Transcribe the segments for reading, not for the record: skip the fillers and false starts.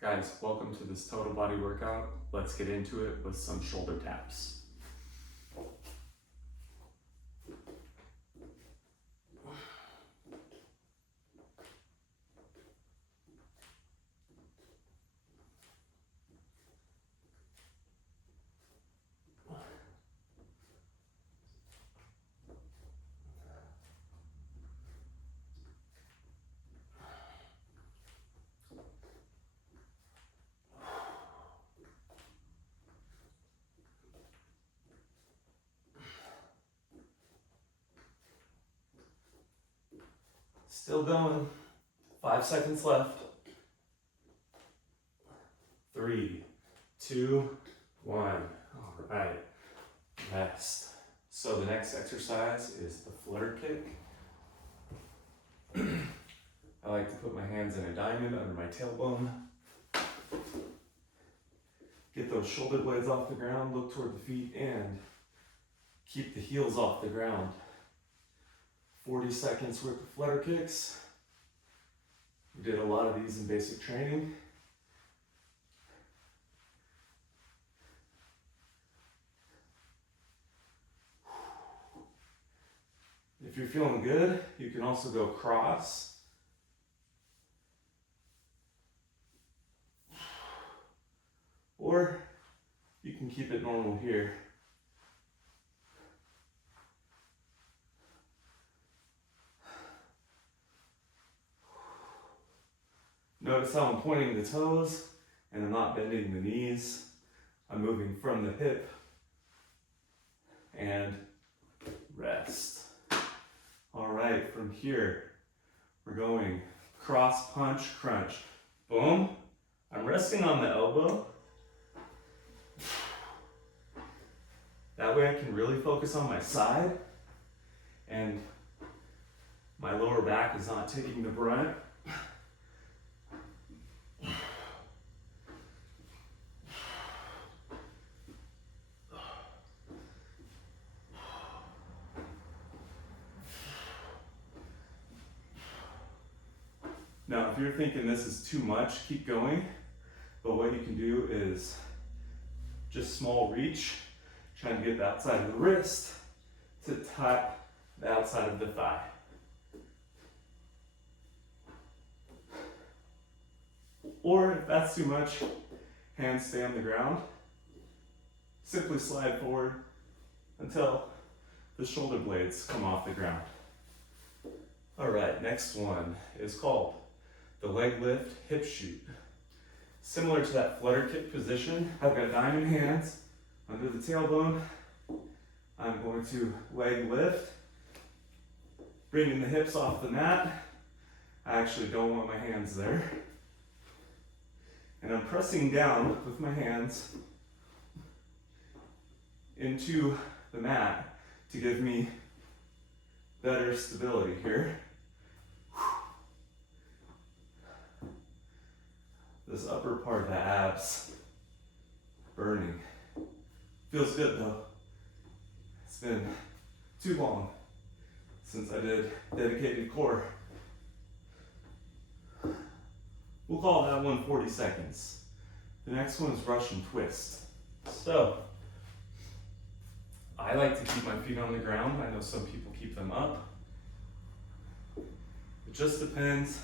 Guys, welcome to this total body workout. Let's get into it with some shoulder taps. Still going. 5 seconds left. 3, 2, 1. All right. Rest. So the next exercise is the flutter kick. I like to put my hands in a diamond under my tailbone. Get those shoulder blades off the ground, look toward the feet, and keep the heels off the ground. 40 seconds worth of flutter kicks. We did a lot of these in basic training. If you're feeling good, you can also go cross. Or you can keep it normal here. Notice how I'm pointing the toes and I'm not bending the knees. I'm moving from the hip and rest. All right, from here, we're going cross punch crunch. Boom. I'm resting on the elbow. That way I can really focus on my side and my lower back is not taking the brunt. Now, if you're thinking this is too much, keep going. But what you can do is just small reach, trying to get the outside of the wrist to tap the outside of the thigh. Or if that's too much, hands stay on the ground. Simply slide forward until the shoulder blades come off the ground. All right, next one is called the leg lift hip shoot. Similar to that flutter kick position, I've got diamond hands under the tailbone. I'm going to leg lift, bringing the hips off the mat. I actually don't want my hands there. And I'm pressing down with my hands into the mat to give me better stability here. This upper part of the abs burning. Feels good though. It's been too long since I did dedicated core. We'll call that one 40 seconds. The next one is Russian twist. So, I like to keep my feet on the ground. I know some people keep them up. It just depends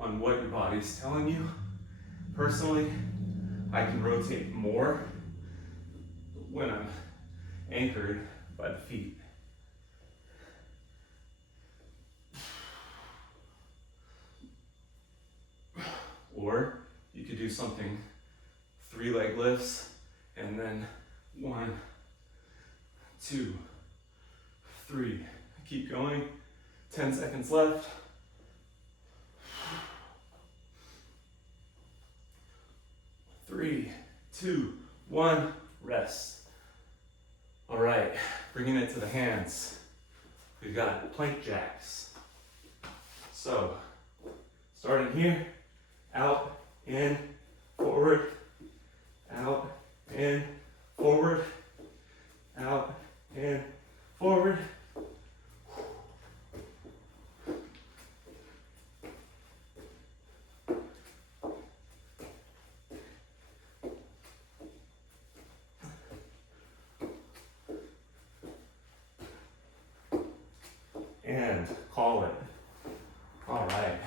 on what your body's telling you. Personally, I can rotate more when I'm anchored by the feet. Or you could do something 3 leg lifts and then 1, 2, 3. Keep going. 10 seconds left. 3, 2, 1, rest. All right, bringing it to the hands. We've got plank jacks. So, starting here, out, in, forward, out, in, forward, out, in, forward. and call it. All right.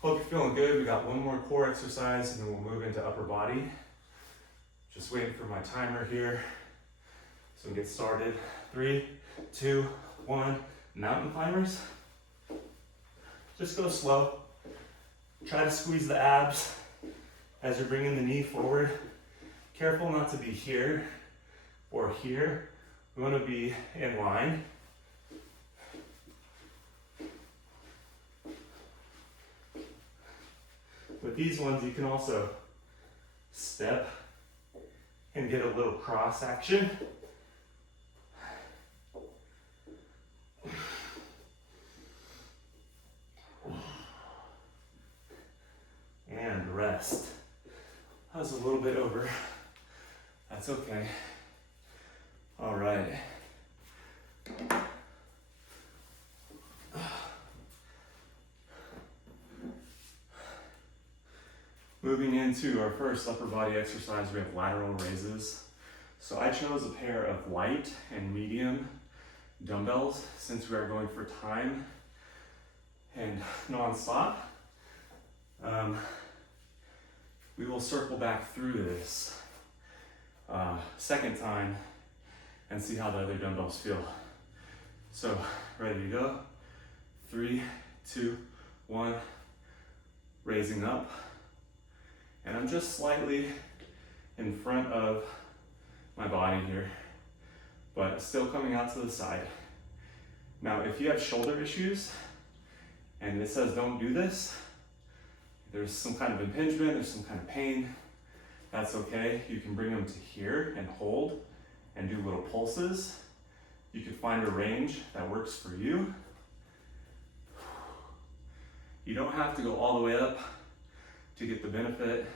Hope you're feeling good. We got one more core exercise and then we'll move into upper body. Just waiting for my timer here. So we get started. 3, 2, 1. Mountain climbers. Just go slow. Try to squeeze the abs as you're bringing the knee forward. Careful not to be here or here. We want to be in line. With these ones, you can also step and get a little cross action. And rest. That was a little bit over. That's okay. All right. Moving into our first upper body exercise, we have lateral raises. So I chose a pair of light and medium dumbbells since we are going for time and non-stop. We will circle back through this second time and see how the other dumbbells feel. So, ready to go? 3, 2, 1, raising up. And I'm just slightly in front of my body here, but still coming out to the side. Now, if you have shoulder issues and it says don't do this, there's some kind of impingement, there's some kind of pain, that's okay. You can bring them to here and hold and do little pulses. You could find a range that works for you. You don't have to go all the way up to get the benefit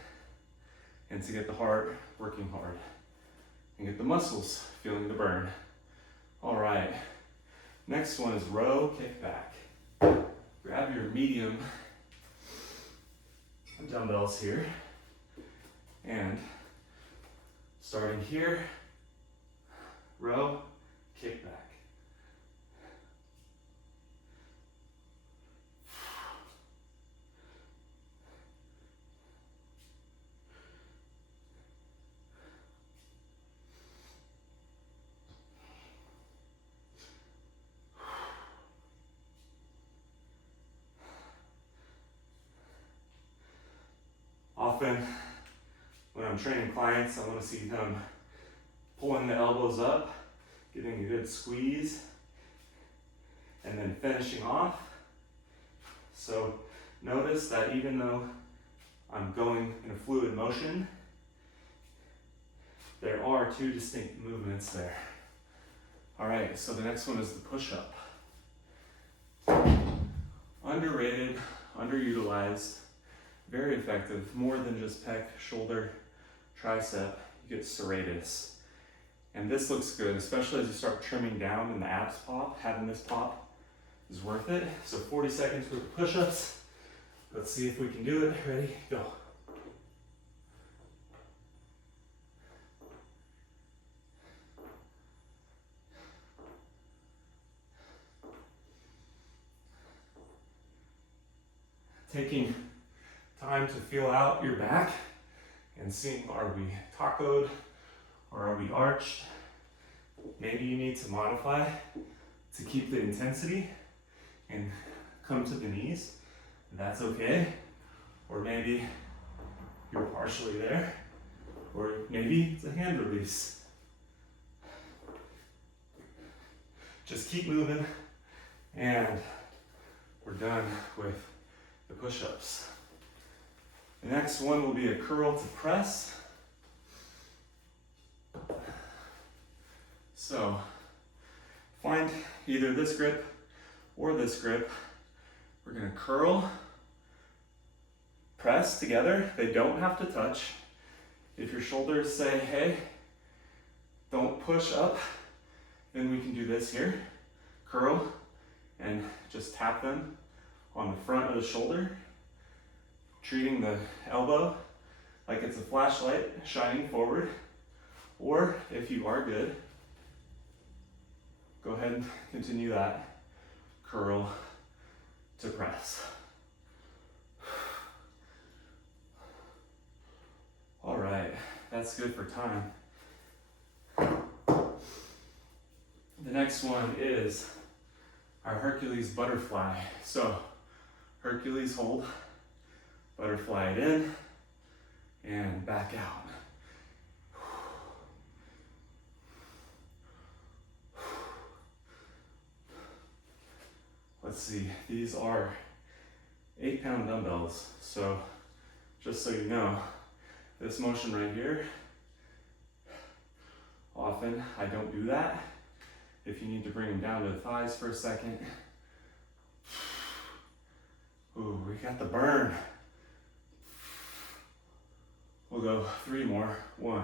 and to get the heart working hard and get the muscles feeling the burn. All right, next one is row kickback. Grab your medium dumbbells here and starting here, row kickback. Often, when I'm training clients, I want to see them pulling the elbows up, getting a good squeeze, and then finishing off. So notice that even though I'm going in a fluid motion, there are 2 distinct movements there. All right, so the next one is the push-up. Underrated, underutilized, very effective, more than just pec, shoulder, tricep, you get serratus. And this looks good, especially as you start trimming down and the abs pop. Having this pop is worth it. So 40 seconds worth of push-ups. Let's see if we can do it. Ready, go. Taking time to feel out your back and seeing, are we tacoed or are we arched? Maybe you need to modify to keep the intensity and come to the knees. That's okay. Or maybe you're partially there, or maybe it's a hand release. Just keep moving and we're done with the push-ups. The next one will be a curl to press. So find either this grip or this grip. We're gonna curl, press together. They don't have to touch. If your shoulders say, hey, don't push up, then we can do this here. Curl and just tap them on the front of the shoulder, treating the elbow like it's a flashlight shining forward. Or if you are good, go ahead and continue that. curl to press. All right, that's good for time. The next one is our Hercules butterfly. So Hercules hold, butterfly it in, and back out. Let's see, these are 8-pound dumbbells. So just so you know, this motion right here, often I don't do that. If you need to bring them down to the thighs for a second. Ooh, we got the burn. We'll go 3 more. 1,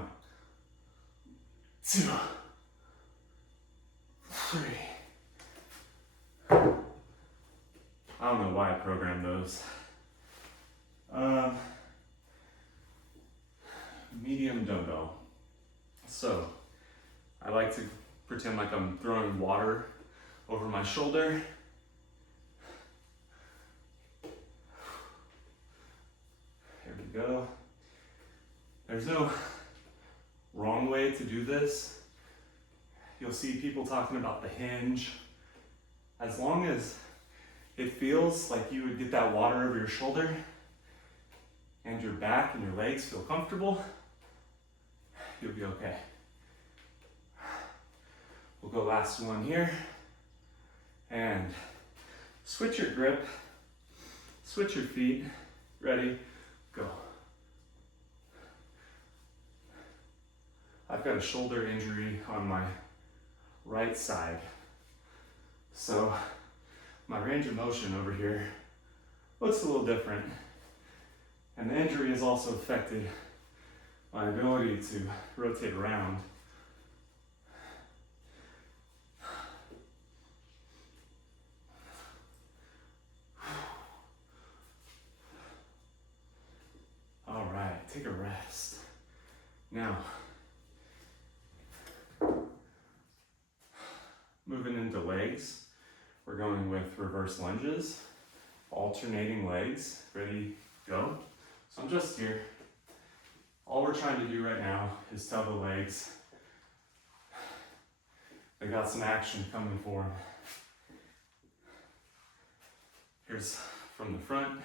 2, 3. I don't know why I programmed those. Medium dumbbell. So I like to pretend like I'm throwing water over my shoulder. Here we go. There's no wrong way to do this. You'll see people talking about the hinge. As long as it feels like you would get that water over your shoulder and your back and your legs feel comfortable, you'll be okay. We'll go last one here. And switch your grip, switch your feet. Ready, go. I've got a shoulder injury on my right side. So my range of motion over here looks a little different. And the injury has also affected my ability to rotate around. All right, take a rest. Now, moving into legs, we're going with reverse lunges, alternating legs. Ready, go. So I'm just here. All we're trying to do right now is tell the legs they got some action coming for them. Here's from the front,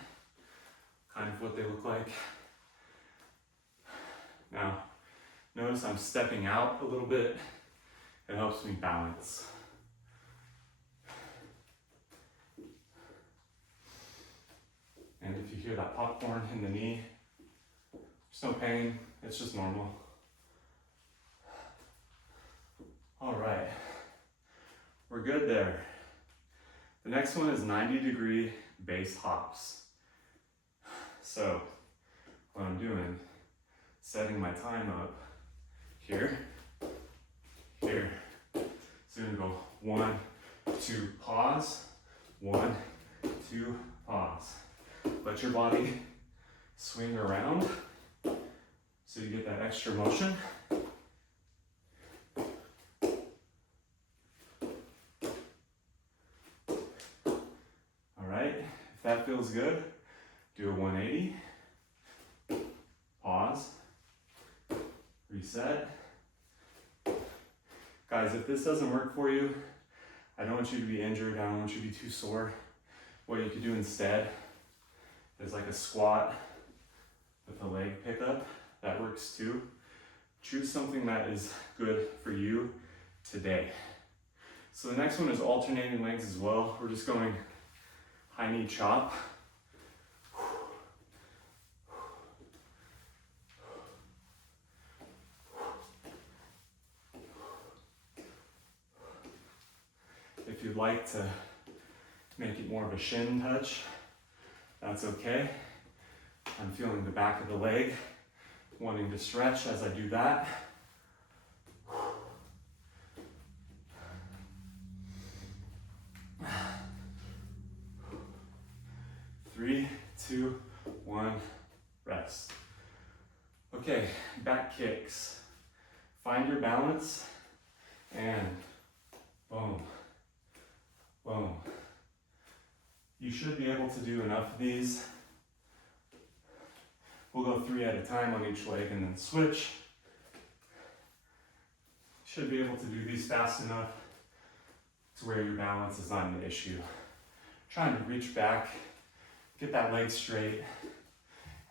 kind of what they look like. Now, notice I'm stepping out a little bit. It helps me balance. And if you hear that popcorn in the knee, there's no pain, it's just normal. All right, we're good there. The next one is 90-degree base hops. So what I'm doing, setting my time up here, here. So I'm gonna go 1, 2, pause, 1, 2, pause. Let your body swing around so you get that extra motion. All right, if that feels good, do a 180, pause, reset. Guys, if this doesn't work for you, I don't want you to be injured, I don't want you to be too sore. What you could do instead is like a squat with a leg pickup. That works too. Choose something that is good for you today. So the next one is alternating legs as well. We're just going high knee chop. If you'd like to make it more of a shin touch, that's okay. I'm feeling the back of the leg, wanting to stretch as I do that. 3, 2, 1, rest. Okay, back kicks. Find your balance and boom, boom, You should be able to do enough of these. We'll go 3 at a time on each leg and then switch. Should be able to do these fast enough to where your balance is not an issue. Trying to reach back, get that leg straight,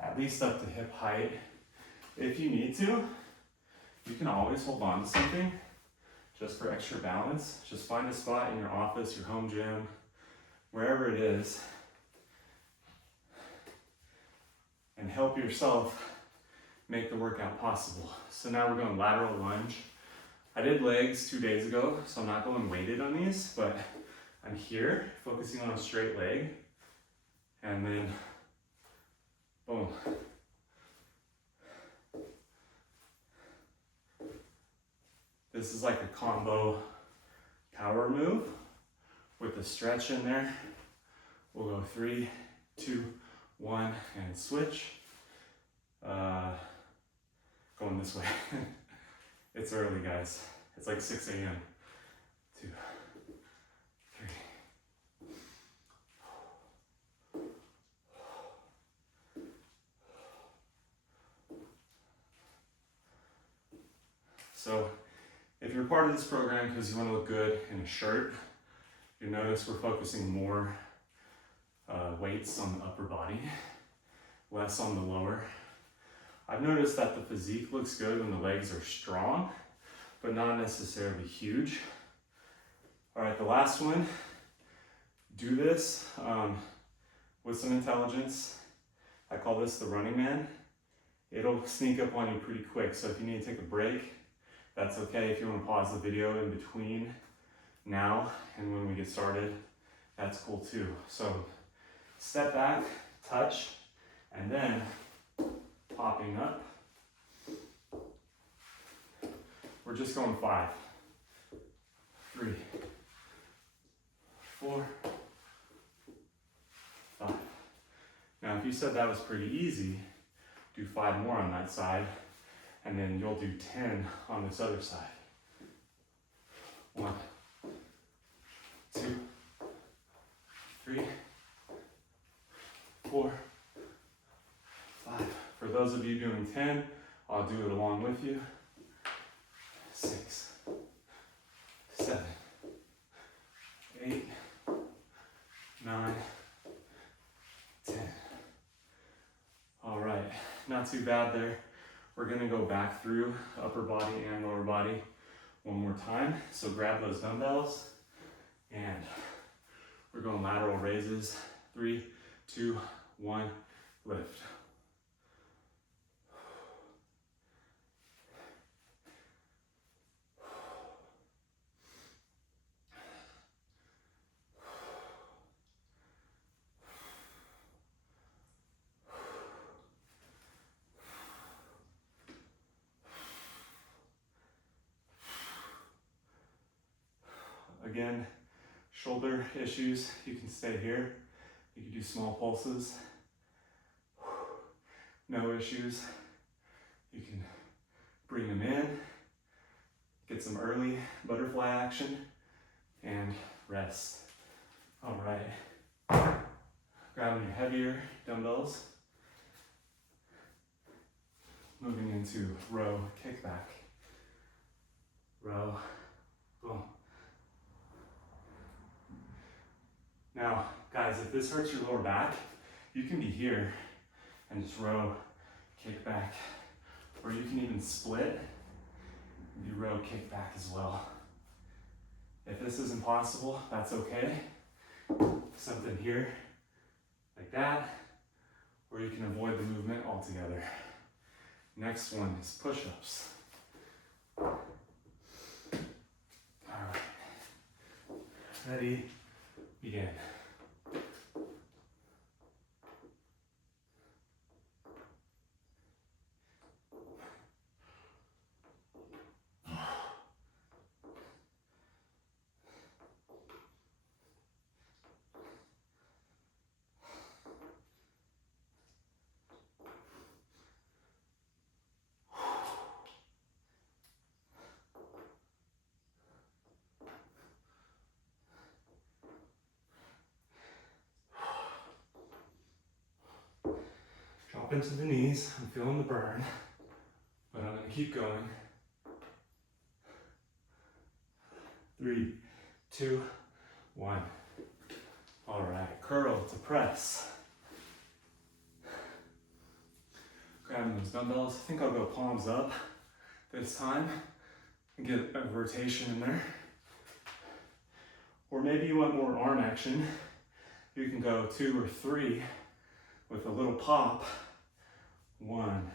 at least up to hip height. If you need to, you can always hold on to something just for extra balance. Just find a spot in your office, your home gym, wherever it is, and help yourself make the workout possible. So now we're going lateral lunge. I did legs 2 days ago, so I'm not going weighted on these, but I'm here focusing on a straight leg, and then boom. This is like a combo power move with a stretch in there. We'll go 3, 2, 1, and switch. Going this way. It's early, guys. It's like 6 a.m. 2, 3. So, if you're part of this program because you want to look good in a shirt, you notice we're focusing more weights on the upper body, less on the lower. I've noticed that the physique looks good when the legs are strong, but not necessarily huge. All right, the last one, do this with some intelligence. I call this the running man. It'll sneak up on you pretty quick, so if you need to take a break, that's okay. If you want to pause the video in between now and when we get started, that's cool too. So step back, touch, and then popping up. We're just going 5, 3, 4, 5. Now, if you said that was pretty easy, do 5 more on that side, and then you'll do 10 on this other side. 1, 2, 3, 4, 5. For those of you doing 10, I'll do it along with you. 6, 7, 8, 9, 10. All right, not too bad there. We're gonna go back through upper body and lower body one more time. So grab those dumbbells and we're going lateral raises. 3, 2, 1, lift. Again, shoulder issues, you can stay here. You can do small pulses. No issues, you can bring them in, get some early butterfly action, and rest. All right, grabbing your heavier dumbbells, moving into row kickback. Row, boom. Now, guys, if this hurts your lower back, you can be here and just row, kick back, or you can even split and do row, kick back as well. If this isn't possible, that's okay. Something here, like that, or you can avoid the movement altogether. Next one is push-ups. All right, ready? Begin. Drop into the knees. I'm feeling the burn, but I'm gonna keep going. 3, 2, 1. All right, curl to press. Grabbing those dumbbells. I think I'll go palms up this time and get a rotation in there. Or maybe you want more arm action. You can go 2 or 3 with a little pop. 1,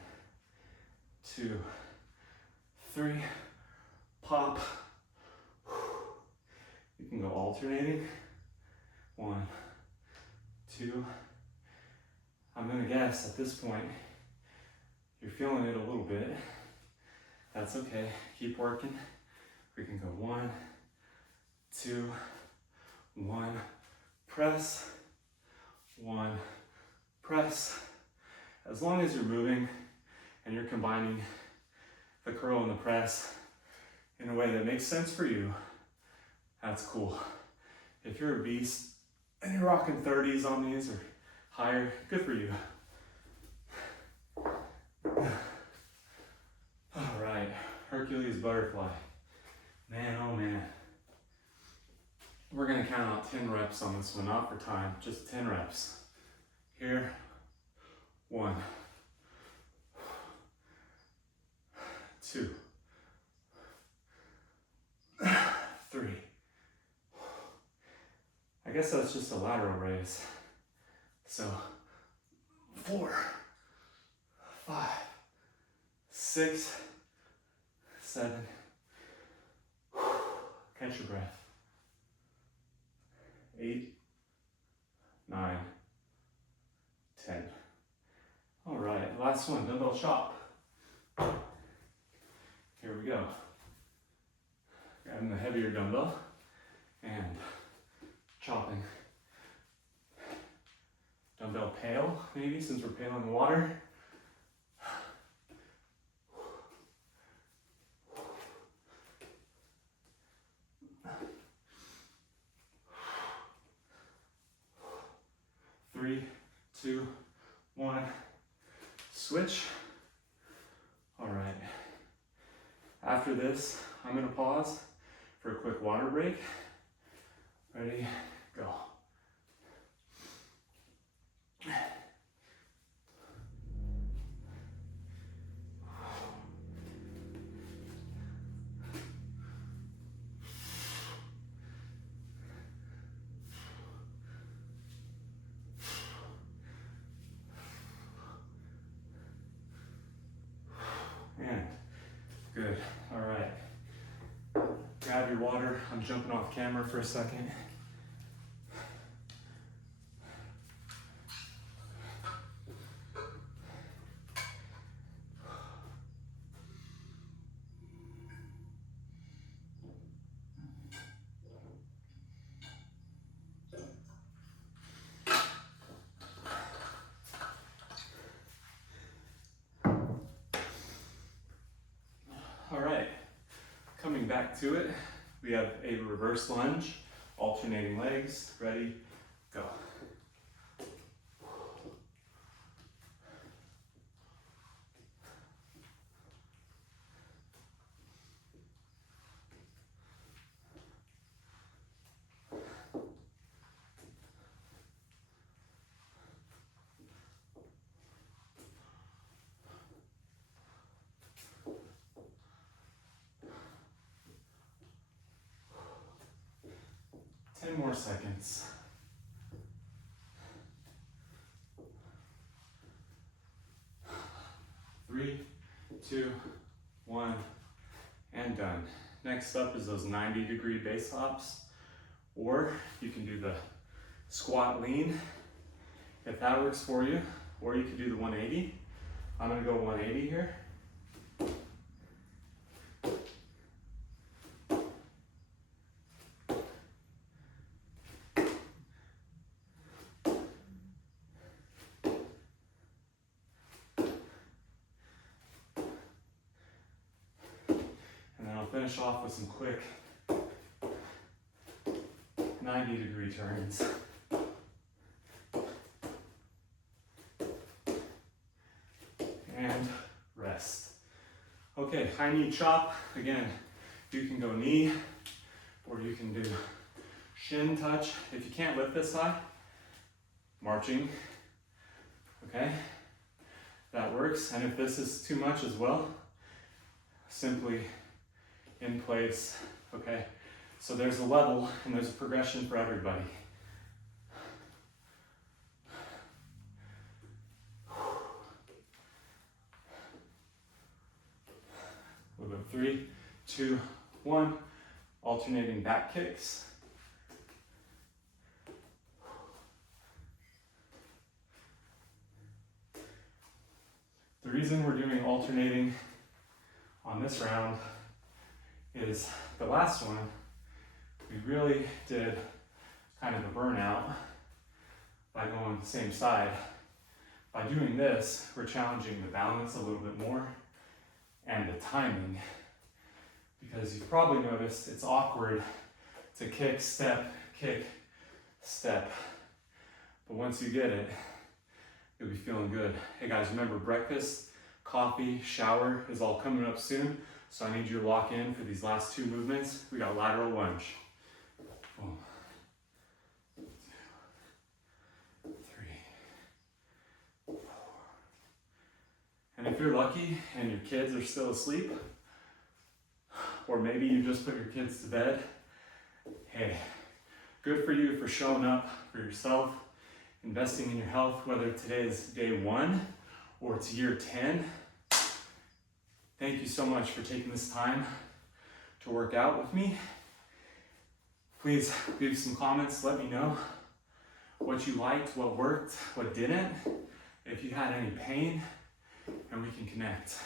2, 3, pop. You can go alternating. 1, 2. I'm gonna guess at this point, you're feeling it a little bit. That's okay, keep working. We can go 1, 2, 1, press, 1, press. As long as you're moving and you're combining the curl and the press in a way that makes sense for you, that's cool. If you're a beast and you're rocking 30s on these or higher, good for you. All right, Hercules butterfly. Man, oh man. We're gonna count out 10 reps on this one, not for time, just 10 reps. Here, 1, 2, 3. I guess that's just a lateral raise. So 4, 5, 6, 7. Catch your breath. 8, 9, 10. All right, last one, dumbbell chop. Here we go. Grabbing the heavier dumbbell and chopping. Dumbbell pail, maybe, since we're pailing water. Three, 2, 1, switch. All right. After this, I'm gonna pause for a quick water break. Ready, go. And good, all right. Grab your water. I'm jumping off camera for a second. All right, coming back to it, we have a reverse lunge, alternating legs. Ready, go. More seconds. 3, 2, 1, and done. Next up is those 90-degree base hops, or you can do the squat lean if that works for you, or you could do the 180. I'm gonna go 180 here. Finish off with some quick 90-degree turns. and rest. Okay, high knee chop. Again, you can go knee, or you can do shin touch. If you can't lift this high, marching, okay? That works. And if this is too much as well, simply in place, okay? So there's a level and there's a progression for everybody. We'll go 3, 2, 1, alternating back kicks. The reason we're doing alternating on this round is the last one, we really did kind of a burnout by going the same side. By doing this, we're challenging the balance a little bit more and the timing, because you've probably noticed it's awkward to kick, step, but once you get it, you'll be feeling good. Hey guys, remember breakfast, coffee, shower is all coming up soon, so I need you to lock in for these last 2 movements. We got lateral lunge. 1, 2, 3, 4. And if you're lucky and your kids are still asleep, or maybe you just put your kids to bed, hey, good for you for showing up for yourself, investing in your health, whether today is day 1 or it's year 10. Thank you so much for taking this time to work out with me. Please leave some comments, let me know what you liked, what worked, what didn't, if you had any pain, and we can connect.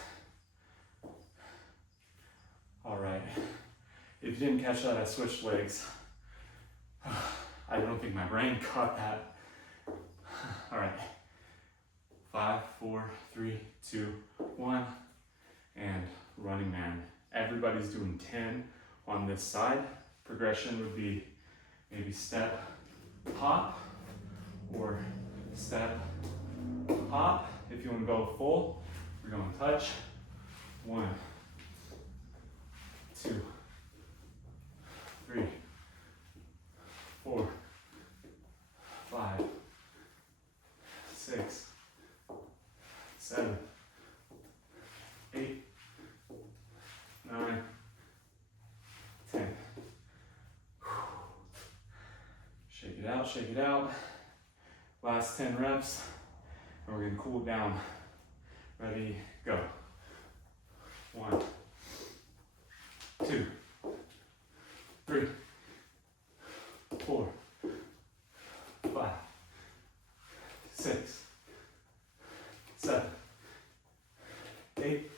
All right, if you didn't catch that, I switched legs. I don't think my brain caught that. All right, 5, 4, 3, 2, 1, and running man. Everybody's doing 10 on this side. Progression would be maybe step, hop, or step, hop. If you want to go full, we're going to touch. 1, 2, 3, 4, 5, 6, 7, 8, 9, 10. Shake it out, shake it out. Last 10 reps, and we're gonna cool it down. Ready, go. 1, 2, 3, 4, 5, 6, 7, 8,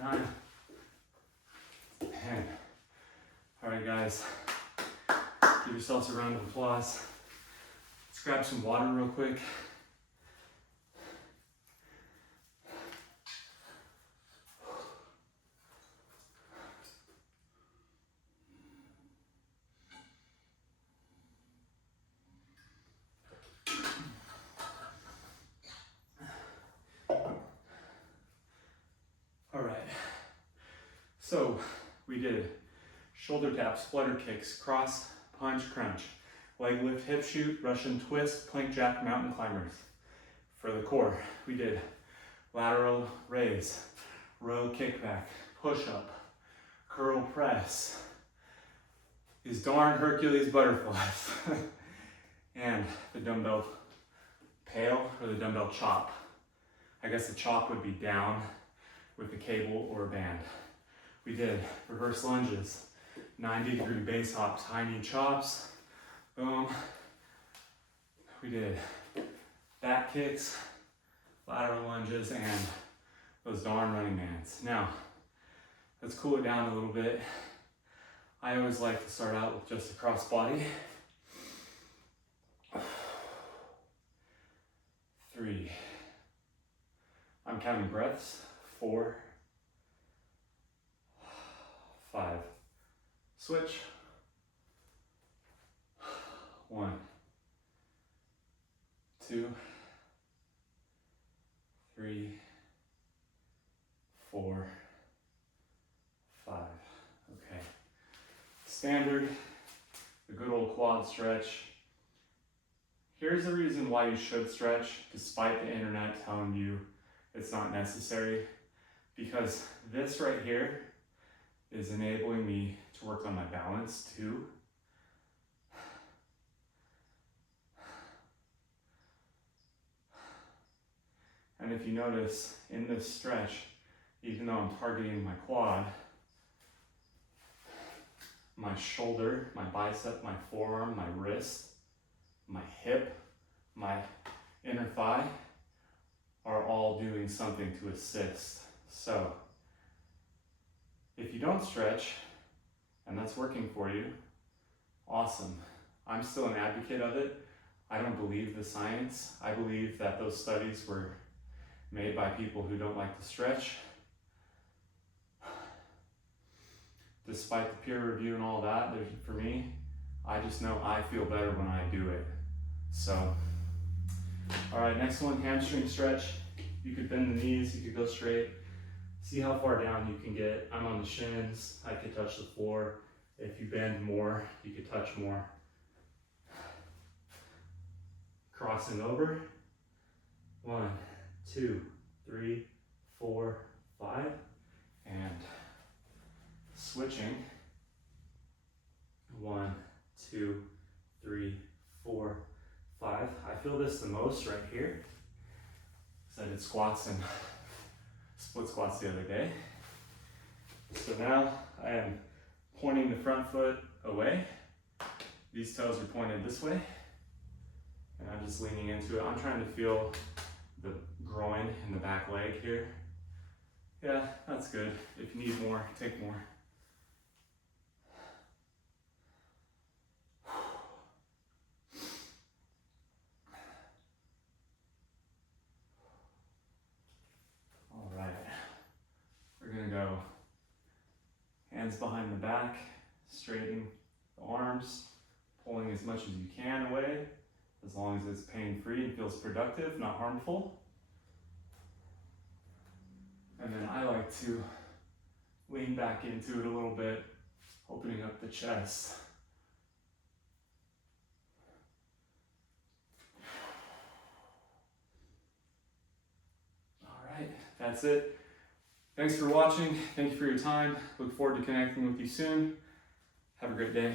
9, 10. All right, guys, give yourselves a round of applause. Let's grab some water real quick. So we did shoulder taps, flutter kicks, cross, punch, crunch, leg lift, hip shoot, Russian twist, plank jack, mountain climbers. For the core, we did lateral raise, row kickback, push up, curl press, these darn Hercules butterflies, and the dumbbell pail or the dumbbell chop. I guess the chop would be down with a cable or a band. We did reverse lunges, 90-degree base hops, high knee chops, boom. We did back kicks, lateral lunges, and those darn running mans. Now, let's cool it down a little bit. I always like to start out with just a cross body. 3. I'm counting breaths. 4, 5. Switch. 1, 2, 3, standard, the good old quad stretch. Here's the reason why you should stretch, despite the internet telling you it's not necessary. Because this right here is enabling me to work on my balance too. And if you notice in this stretch, even though I'm targeting my quad, my shoulder, my bicep, my forearm, my wrist, my hip, my inner thigh are all doing something to assist. So if you don't stretch and that's working for you, awesome. I'm still an advocate of it. I don't believe the science. I believe that those studies were made by people who don't like to stretch. Despite the peer review and all that, for me, I just know I feel better when I do it. So, all right, next one, hamstring stretch. You could bend the knees, you could go straight. See how far down you can get. I'm on the shins, I could touch the floor. If you bend more, you could touch more. Crossing over. 1, 2, 3, 4, 5. And switching. 1, 2, 3, 4, 5. I feel this the most right here. So I did squats and split squats the other day. So now I am pointing the front foot away. These toes are pointed this way. And I'm just leaning into it. I'm trying to feel the groin and the back leg here. Yeah, that's good. If you need more, take more. All right, we're gonna go hands behind the back, straighten the arms, pulling as much as you can away, as long as it's pain-free and feels productive, not harmful. And then I like to lean back into it a little bit, opening up the chest. All right, that's it. Thanks for watching. Thank you for your time. Look forward to connecting with you soon. Have a great day.